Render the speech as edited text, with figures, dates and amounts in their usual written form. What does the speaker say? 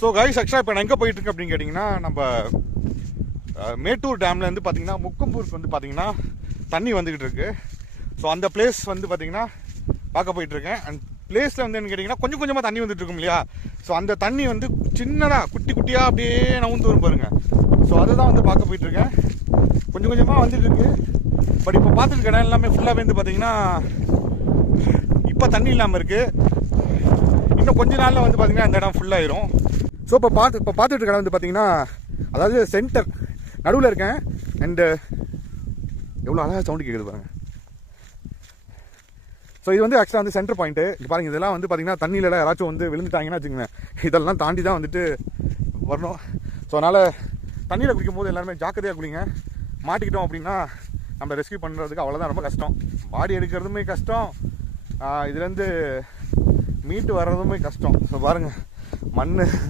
So guys ஆக்சுவலாக இப்போ நான் எங்கே போயிட்டுருக்கு அப்படின்னு கேட்டிங்கன்னா, நம்ம மேட்டூர் டேமில் வந்து பார்த்தீங்கன்னா முக்கம்பூருக்கு வந்து பார்த்தீங்கன்னா தண்ணி வந்துக்கிட்டு இருக்கு. ஸோ அந்த பிளேஸ் வந்து பார்த்தீங்கன்னா பார்க்க போயிட்டுருக்கேன். அண்ட் பிளேஸில் வந்து என்ன கேட்டிங்கன்னா கொஞ்சம் கொஞ்சமாக தண்ணி வந்துட்டு இருக்கும் இல்லையா. ஸோ அந்த தண்ணி வந்து சின்னதாக குட்டி குட்டியாக அப்படியே நவுந்து வரும் பாருங்க. ஸோ அதை தான் வந்து பார்க்க போயிட்டுருக்கேன். கொஞ்சம் கொஞ்சமாக வந்துட்டு இருக்கு. பட் இப்போ பார்த்துட்டு இடம் எல்லாமே ஃபுல்லாகவே வந்து பார்த்தீங்கன்னா இப்போ தண்ணி இல்லாமல் இருக்குது. இன்னும் கொஞ்ச நாளில் வந்து பார்த்தீங்கன்னா இந்த இடம் ஃபுல்லாகிடும். ஸோ இப்போ பார்த்துட்டு இடம் வந்து பார்த்தீங்கன்னா அதாவது சென்டர் நடுவில் இருக்கேன். அண்டு எவ்வளோ அழகாக சவுண்டு கேட்குது பாருங்க. ஸோ இது வந்து ஆக்சுவலாக வந்து சென்டர் பாயிண்ட்டு. இது பாருங்கள், இதெல்லாம் வந்து பார்த்தீங்கன்னா தண்ணியிலலாம் யாராச்சும் வந்து விழுந்துட்டாங்கன்னா வச்சுக்கோங்க, இதெல்லாம் தாண்டி தான் வந்துட்டு வரணும். ஸோ அதனால் தண்ணியில் குளிக்கும் போது எல்லாருமே ஜாக்கிரதையாக குளிங்க. மாட்டிக்கிட்டோம் அப்படின்னா நம்ம ரெஸ்கியூ பண்ணுறதுக்கு அவ்வளோதான் ரொம்ப கஷ்டம். பாடி எடுக்கிறதுமே கஷ்டம், இதுலேருந்து மீட்டு வர்றதுமே கஷ்டம். ஸோ பாருங்கள் மண்